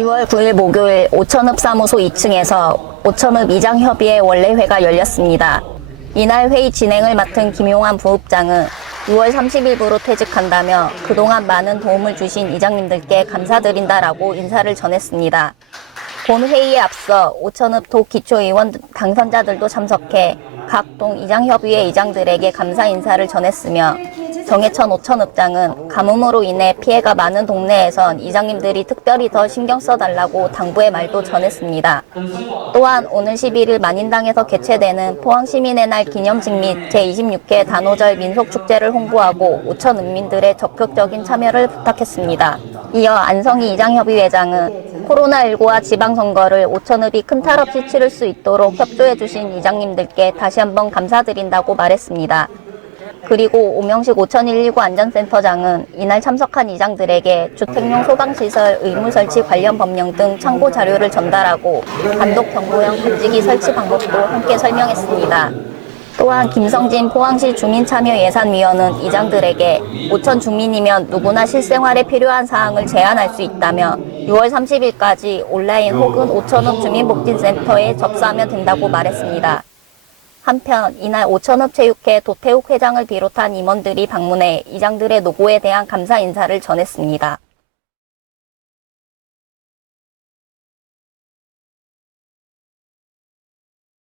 6월 9일 목요일 오천읍 사무소 2층에서 오천읍 이장협의회 원래회가 열렸습니다. 이날 회의 진행을 맡은 김용환 부읍장은 6월 30일부로 퇴직한다며 그동안 많은 도움을 주신 이장님들께 감사드린다라고 인사를 전했습니다. 본 회의에 앞서 오천읍 도 기초의원 당선자들도 참석해 각 동 이장협의회 이장들에게 감사 인사를 전했으며 정해천 오천읍장은 가뭄으로 인해 피해가 많은 동네에선 이장님들이 특별히 더 신경 써달라고 당부의 말도 전했습니다. 또한 오는 11일 만인당에서 개최되는 포항시민의 날 기념식 및 제26회 단오절 민속축제를 홍보하고 오천읍민들의 적극적인 참여를 부탁했습니다. 이어 안성희 이장협의회장은 코로나19와 지방선거를 오천읍이 큰 탈 없이 치를 수 있도록 협조해주신 이장님들께 다시 한번 감사드린다고 말했습니다. 그리고 오명식 500119 안전센터장은 이날 참석한 이장들에게 주택용 소방시설 의무 설치 관련 법령 등 참고 자료를 전달하고 단독 경보형 감지기 설치 방법도 함께 설명했습니다. 또한 김성진 포항시 주민참여예산위원은 이장들에게 오천 주민이면 누구나 실생활에 필요한 사항을 제안할 수 있다며 6월 30일까지 온라인 혹은 오천읍 주민복지센터에 접수하면 된다고 말했습니다. 한편 이날 오천읍 체육회 도태욱 회장을 비롯한 임원들이 방문해 이장들의 노고에 대한 감사 인사를 전했습니다.